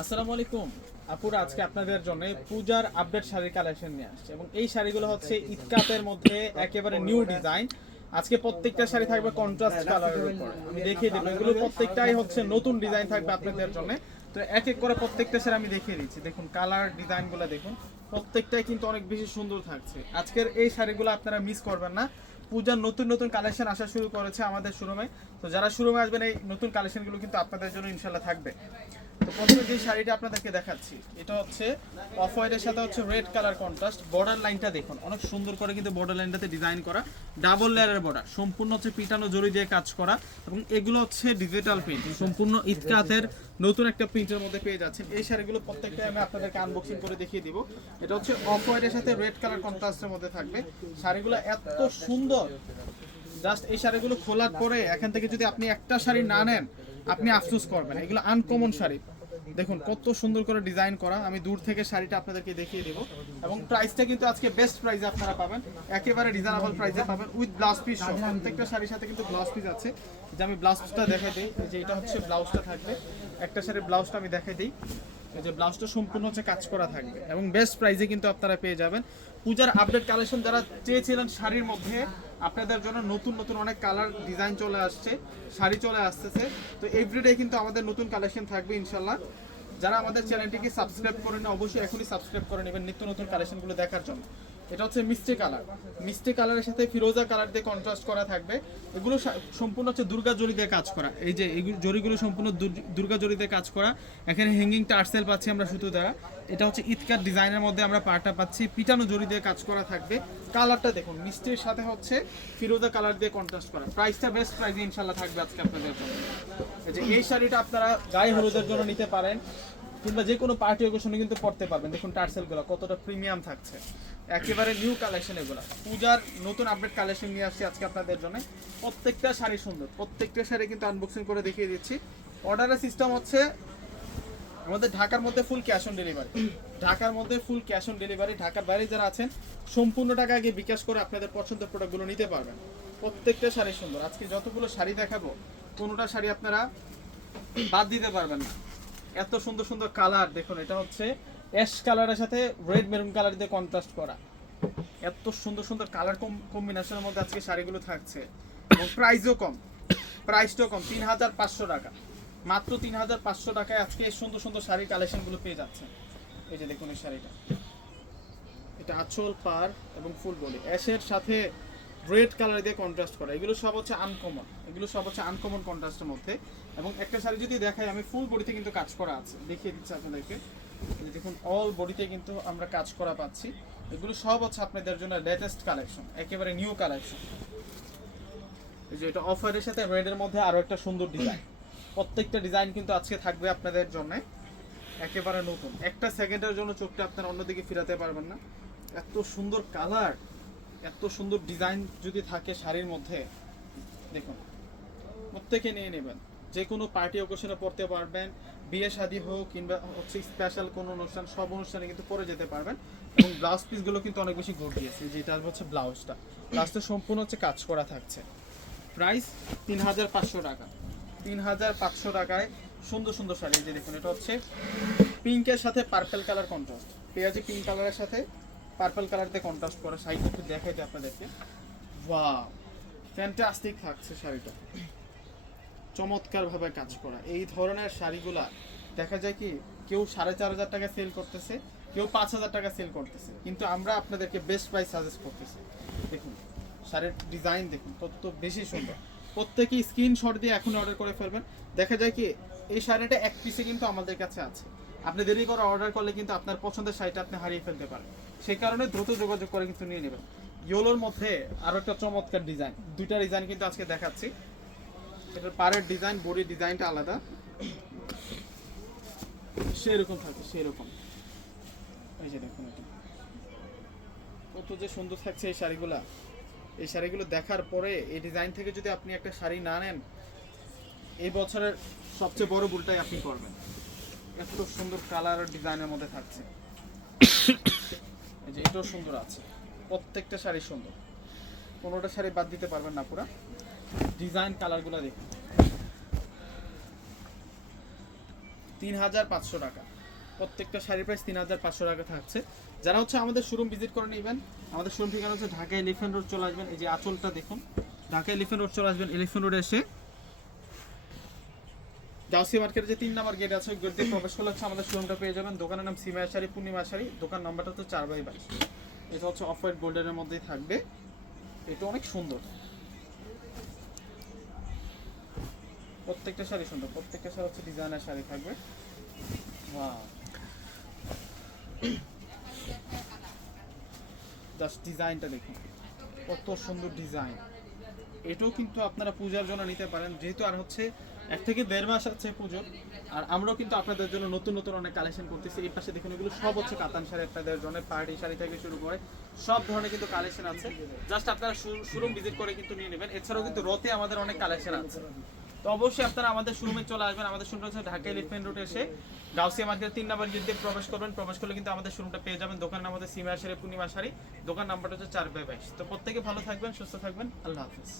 আসসালামু আলাইকুম। আপুরা আজকে আপনাদের জন্য পূজার আপডেট শাড়ির কালেকশন নিয়ে আসছে। এবং এই শাড়িগুলো হচ্ছে ইতকাতের মধ্যে একেবারে নিউ ডিজাইন আজকে প্রত্যেকটা শাড়ি থাকবে কন্ট্রাস্ট কালারের উপর। আমি দেখিয়ে দেবো, এগুলো প্রত্যেকটাই হচ্ছে নতুন ডিজাইন থাকবে আপনাদের জন্য। তো এক এক করে প্রত্যেকটা শাড়ি আমি দেখিয়ে দিচ্ছি। দেখুন কালার ডিজাইনগুলো দেখুন। প্রত্যেকটাই কিন্তু অনেক বেশি সুন্দর থাকছে। আজকের এই শাড়িগুলো আপনারা মিস করবেন না। পূজার নতুন নতুন কালেকশন আসা শুরু করেছে আমাদের শোরুমে। তো যারা শোরুমে আসবেন, এই নতুন কালেকশনগুলো কিন্তু আপনাদের জন্য ইনশাল্লাহ থাকবে। তো প্রথমে যে শাড়িটা দেখাচ্ছি, এটা হচ্ছে সাথে হচ্ছে রেড কালার বর্ডার লাইনটা দেখুন। অনেক সুন্দর করে কিন্তু বর্ডার লাইনটাতে ডিজাইন করা ডাবল বর্ডার সম্পূর্ণ হচ্ছে পিটানো দিয়ে কাজ করা এবং এগুলো হচ্ছে ডিজিটাল প্রিন্ট সম্পূর্ণ ইতকাতের নতুন একটা প্রিন্টের মধ্যে পেয়ে যাচ্ছেন। এই শাড়িগুলো প্রত্যেকটা আমি আপনাদেরকে আনবক্সিং করে দেখিয়ে দিব। এটা হচ্ছে অফ হোয়াইটের সাথে রেড কালার কন্ট্রাস্টের মধ্যে থাকবে। শাড়িগুলো এত সুন্দর। জাস্ট এই শাড়িগুলো খোলার পরে এখান থেকে যদি আপনি একটা শাড়ি না নেন, আপনি আফসোস করবেন এগুলো আনকমন শাড়ি। দেখুন, কত সুন্দর করে ডিজাইন করা। আমি দূর থেকে শাড়িটা আপনাদেরকে দেখিয়ে দেবো। এবং প্রাইসটা কিন্তু আজকে বেস্ট প্রাইসে আপনারা পাবেন। একেবারে রিজনেবল প্রাইসে পাবেন উইথ ব্লাউজ পিস সহ। প্রত্যেকটা শাড়ির সাথে কিন্তু ব্লাউজ পিস আছে। যে আমি ব্লাউজটা দেখাই দিই যে এটা হচ্ছে ব্লাউজটা থাকবে। একটা শাড়ির ব্লাউজটা আমি দেখাই দিই। যে ব্লাউজটা সম্পূর্ণ হচ্ছে কাজ করা থাকবে এবং বেস্ট কিন্তু আপনারা পেয়ে যাবেন। পূজার আপডেট কালেকশন যারা চেয়েছিলেন শাড়ির মধ্যে, আপনাদের জন্য নতুন নতুন অনেক কালার ডিজাইন চলে আসছে, শাড়ি চলে আসতেছে। তো এভরিডে কিন্তু আমাদের নতুন কালেকশন থাকবে ইনশাল্লাহ যারা আমাদের চ্যানেলটিকে সাবস্ক্রাইব করেন অবশ্যই এখনই সাবস্ক্রাইব করে নেবেন নিত্য নতুন কালেকশনগুলো দেখার জন্য। এটা হচ্ছে মিষ্টি কালার। মিষ্টি কালারের সাথে ফিরোজা কালার দিয়ে কন্ট্রাস্ট করা থাকবে। এগুলো সম্পূর্ণ হচ্ছে দুর্গা দিয়ে কাজ করা। এই যে জরিগুলো সম্পূর্ণ দুর- দুর্গা জরি দিয়ে কাজ করা। এখানে হ্যাঙ্গিং টার্সেল পাচ্ছি আমরা সুতো দ্বারা। এটা হচ্ছে ইতকার ডিজাইনের মধ্যে আমরা পাটা পাচ্ছি। পিটানো জরি দিয়ে কাজ করা থাকবে। কালারটা দেখুন, মিষ্টির সাথে হচ্ছে ফিরোজা কালার দিয়ে কন্ট্রাস্ট করা। প্রাইসটা বেস্ট প্রাইস ইনশাল্লাহ থাকবে আজকে আপনাদের যে এই শাড়িটা আপনারা গায়ে হলুদের জন্য নিতে পারেন। কিংবা যে কোনো পার্টি অকেশনে কিন্তু পড়তে পারবেন। দেখুন টার্সেলগুলো কতটা প্রিমিয়াম থাকছে। একেবারে নিউ কালেকশন এগুলো। পূজার নতুন আপডেট কালেকশন নিয়ে আসছি আজকে আপনাদের জন্য। প্রত্যেকটা শাড়ি সুন্দর। প্রত্যেকটা শাড়ি কিন্তু আনবক্সিং করে দেখিয়ে দিচ্ছি। অর্ডারের সিস্টেম হচ্ছে আমাদের ঢাকার মধ্যে ফুল ক্যাশ অন ডেলিভারি ঢাকার মধ্যে ফুল ক্যাশ অন ডেলিভারি ঢাকার বাইরে যারা আছেন, সম্পূর্ণ টাকা আগে বিকাশ করে আপনাদের পছন্দের প্রোডাক্টগুলো নিতে পারবেন। প্রত্যেকটা শাড়ি সুন্দর। আজকে যতগুলো শাড়ি দেখাবো, কোনোটা শাড়ি আপনারা বাদ দিতে পারবেন না। এত সুন্দর সুন্দর কালার দেখুন, এটা হচ্ছে অ্যাশ কালারের সাথে রেড মেরুন কালার দিয়ে কন্ট্রাস্ট করা। এত সুন্দর সুন্দর কালার কম্বিনেশনের মধ্যে আজকে শাড়িগুলো থাকছে। এবং প্রাইসও কম। প্রাইসটাও কম। তিন হাজার পাঁচশো টাকা। মাত্র তিন হাজার পাঁচশো টাকায় আজকে সুন্দর সুন্দর শাড়ির কালেকশনগুলো পেয়ে যাচ্ছে। এই যে দেখুন এই শাড়িটা। এটা আঁচল, পার এবং ফুল বডি অ্যাশের সাথে রেড কালার দিয়ে কন্ট্রাস্ট করা। এগুলো সব হচ্ছে আনকমন এগুলো সব হচ্ছে আনকমন কন্ট্রাস্টের মধ্যে। এবং একটা শাড়ি যদি দেখাই, আমি ফুল বডিতে কিন্তু কাজ করা আছে। দেখিয়ে দিচ্ছি আপনাদেরকে। দেখুন অল বডিতে কিন্তু আমরা কাজ করা পাচ্ছি। এগুলো সব হচ্ছে আপনাদের জন্য লেটেস্ট কালেকশন একেবারে নিউ কালেকশন এই যে এটা অফারের সাথে রেডের মধ্যে আরও একটা সুন্দর ডিজাইন প্রত্যেকটা ডিজাইন কিন্তু আজকে থাকবে আপনাদের জন্য একেবারে নতুন। একটা সেকেন্ডের জন্য চোখটা আপনার অন্যদিকে ফিরাতে পারবেন না। এত সুন্দর কালার এত সুন্দর ডিজাইন যদি থাকে শাড়ির মধ্যে, দেখুন, প্রত্যেকে নিয়ে নেবেন। যে কোনো পার্টি অকেশনে পড়তে পারবেন, বিয়ে শাদী হোক কিংবা হচ্ছে স্পেশাল কোনো অনুষ্ঠান, সব অনুষ্ঠানে কিন্তু পরে যেতে পারবেন। এবং ব্লাউজ পিসগুলো কিন্তু অনেক বেশি গর্জিয়েছে যেটা হচ্ছে ব্লাউজটা ব্লাউজটা সম্পূর্ণ হচ্ছে কাজ করা থাকছে। প্রাইস তিন হাজার পাঁচশো টাকা। তিন হাজার পাঁচশো টাকায় সুন্দর সুন্দর শাড়ি যে দেখুন, এটা হচ্ছে পিঙ্কের সাথে পার্পল কালার কন্ট্রাস্ট পেঁয়াজি পিঙ্ক কালারের সাথে পার্পেল কালার দিয়ে কন্ট্রাস্ট করা শাড়িটা একটু দেখাই আপনাদেরকে। ওয়াও ফ্যান্টাস্টিক থাকছে শাড়িটা। চমৎকার ভাবে কাজ করা। এই ধরনের শাড়িগুলা, দেখা যায় কি, কেউ সাড়ে চার হাজার টাকা সেল করতেছে, কেউ পাঁচ হাজার টাকা সেল করতেছে। কিন্তু আমরা আপনাদেরকে বেস্ট প্রাইস সাজেস্ট করতেছি। দেখুন, শাড়ির ডিজাইন দেখুন কত বেশি সুন্দর। প্রত্যেকেই স্ক্রিনশট দিয়ে এখন অর্ডার করে ফেলবেন। দেখা যায় কি, এই শাড়িটা এক পিসে কিন্তু আমাদের কাছে আছে। আপনি দেরি করে অর্ডার করলে কিন্তু আপনার পছন্দের শাড়িটা আপনি হারিয়ে ফেলতে পারেন। সেই কারণে দ্রুত যোগাযোগ করে কিন্তু নিয়ে নেবেন। ইয়োলোর মধ্যে আরও একটা চমৎকার ডিজাইন দুইটা ডিজাইন কিন্তু আজকে দেখাচ্ছি। এটার পাড়ের ডিজাইন বড়ি ডিজাইনটা আলাদা। সেরকম থাকে সেরকম। এই যে দেখুন এটা। কত যে সুন্দর থাকছে এই শাড়িগুলা। এই শাড়িগুলো দেখার পরে এই ডিজাইন থেকে যদি আপনি একটা শাড়ি না নেন, এই বছরের সবচেয়ে বড় ভুলটাই আপনি করবেন। এত সুন্দর কালার আর ডিজাইনের মধ্যে থাকছে। এই যে এটাও সুন্দর আছে। প্রত্যেকটা শাড়ি সুন্দর। কোনোটা শাড়ি বাদ দিতে পারবেন না পুরা। ডিজাইন কালারগুলো দেখুন তিন হাজার পাঁচশো টাকা। প্রত্যেকটা শাড়ির প্রাইস তিন হাজার পাঁচশো টাকা থাকছে। যারা হচ্ছে আমাদের শোরুম ভিজিট করে নেবেন, আমাদের শোরুম ঠিকানা হচ্ছে ঢাকা এলিফেন্ট রোড চলে আসবেন। এই যে আঁচলটা দেখুন, ঢাকা এলিফেন্ট রোড চলে আসবেন এলিফেন্ট রোডে এসে। গাউসি মার্কেটের যে তিন নাম্বার গেট আছে, ওই গেট দিয়ে প্রবেশ করলে হচ্ছে আমাদের শোরুমটা পেয়ে যাবেন। দোকানের নাম সিমায়া শাড়ি, পূর্ণিমা শাড়ি। দোকান নাম্বারটা তো চার বাই বাইশ। এটা হচ্ছে অফ হোয়াইট গোল্ডেনের মধ্যেই থাকবে। এটা অনেক সুন্দর। প্রত্যেকটা শাড়ি সুন্দর, প্রত্যেকটা শাড়ি হচ্ছে ডিজাইনার শাড়ি থাকবে। জাস্ট ডিজাইনটা দেখুন, কত সুন্দর ডিজাইন এটাও কিন্তু আপনারা পূজার জন্য নিতে পারেন, যেহেতু আর হচ্ছে এক থেকে দেড় মাস আছে পুজোর, আর আমরাও কিন্তু আপনাদের জন্য নতুন নতুন অনেক কালেকশন করতেছি। এই পাশে দেখুন, এগুলো সব হচ্ছে কাতান শাড়ি, আপনাদের জন্য পার্টি শাড়ি থেকে শুরু করে সব ধরনের কিন্তু কালেকশন আছে। জাস্ট আপনারা শোরুম ভিজিট করে কিন্তু নিয়ে নেবেন। এছাড়াও কিন্তু রতে আমাদের অনেক কালেকশন আছে। তো অবশ্যই আপনারা আমাদের শোরুমে চলে আসবেন। আমাদের শোরুম হচ্ছে ঢাকা এলিফেন্ট রোড এসে গাউসিয়া মার্কেট তিন নাম্বার যদি প্রবেশ করবেন। প্রবেশ করলে কিন্তু আমাদের শোরুমটা পেয়ে যাবেন। দোকান আমাদের সিমার সারি পূর্ণিমা সারি দোকান নাম্বারটা হচ্ছে চার বাই বাইশ। তো প্রত্যেকে ভালো থাকবেন, সুস্থ থাকবেন। আল্লাহ হাফিজ।